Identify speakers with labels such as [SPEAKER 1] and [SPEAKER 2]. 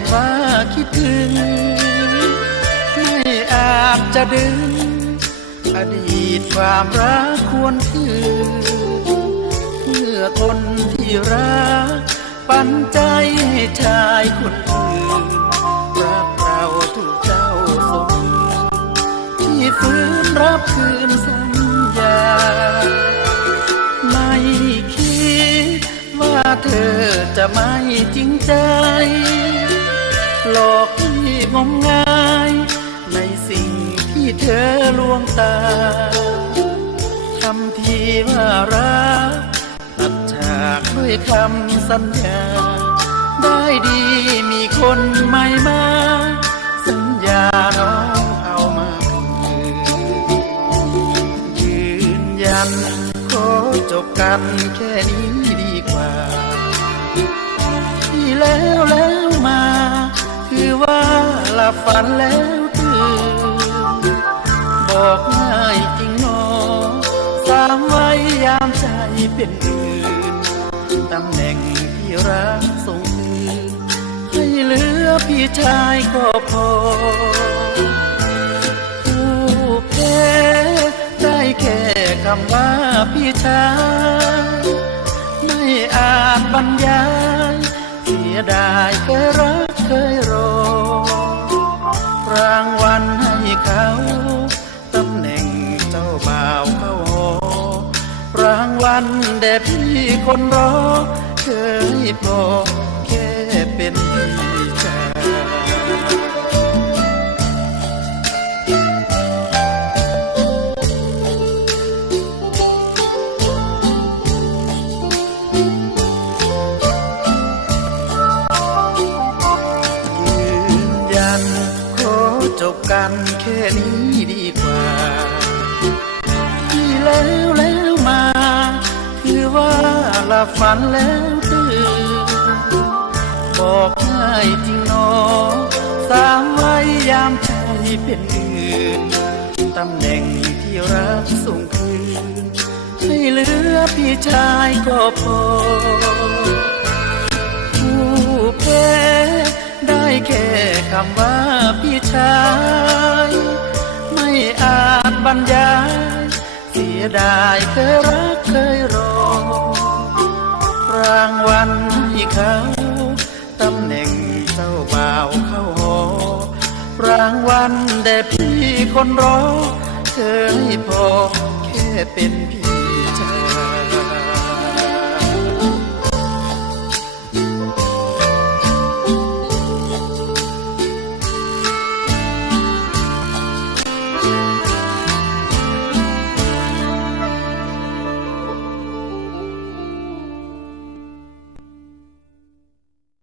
[SPEAKER 1] ำว่าคิดถึง ไม่อาจจะดึง อดีตความรักควรถือเพื่อคนที่รัก ปันใจให้ชายคนอื่นรักเราถูกเจ้าสมที่ฟื้นรับคืนสัญญา ไม่คิดว่าเธอจะไม่จริงใจ หลอกที่งมงาย ในสิ่งที่เธอลวงตาทำทีว่ารักตัดฉากด้วยคำสัญญา ได้ดีมีคนใหม่มา สัญญาน้องเอามาคืนยืนยันขอจบกันแค่นี้ดีกว่า ที่แล้วแล้ว ว่าหลับฝันแล้วตื่นบอกง่ายจริงหนอสามไว้ยามใจเป็นอื่นตำแหน่งที่รักส่งคืนให้เหลือพี่ชายก็พอผู้แพ้ได้แค่คำว่าพี่ชายไม่อาจบรรยายเสียดายเคยรักเคย รางวัลแด่พี่คนรอเคยพอแค่เป็นพี่ชายยืนยันขอจบกันแค่นี้ดีกว่า ที่แล้วแล้ว ว่าหลับฝันแล้วตื่น บอกง่ายจริงนอสามไว้ยามใจเป็นอื่นตำแหน่งที่รักส่งคืนให้เหลือพี่ชายก็พอ ผู้แพ้ได้แค่คำว่าพี่ชาย ไม่อาจบรรยาย เสียดายเคยรักเคย เขาตำแหน่งเจ้าบ่าวเข้าหอ รางวัลแด่พี่คนรอเคยพอแค่เป็นพี่ชาย